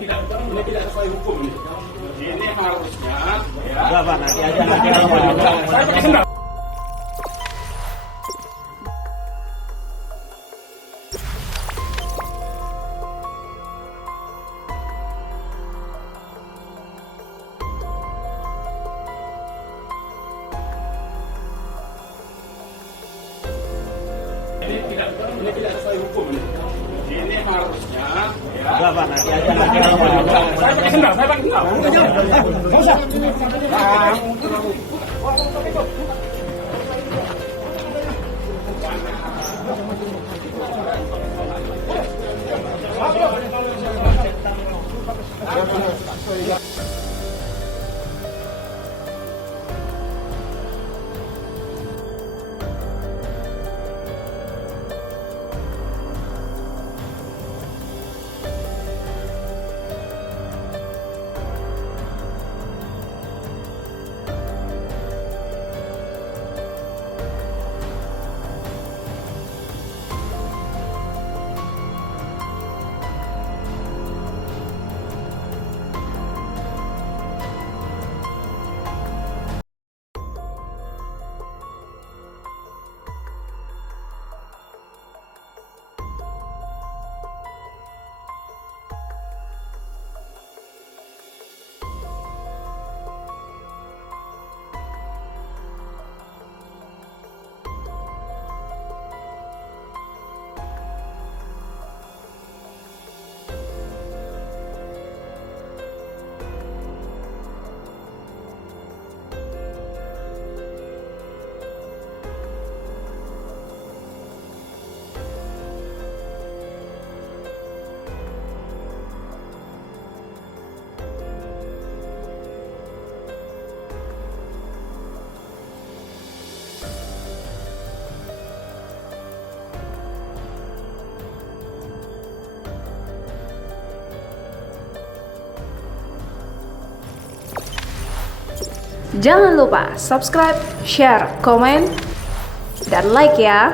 ini tidak sesuai hukum nih. Ini harusnya ya. Enggak Pak, nanti aja nanti. Saya pakai sendal. Ini tidak sesuai hukum nih. Ini harusnya ya. Enggak Pak, nanti aja nanti. Saya pakai sendal, saya pakai sendal. Nggak usah. Jangan lupa subscribe, share, komen, dan like ya.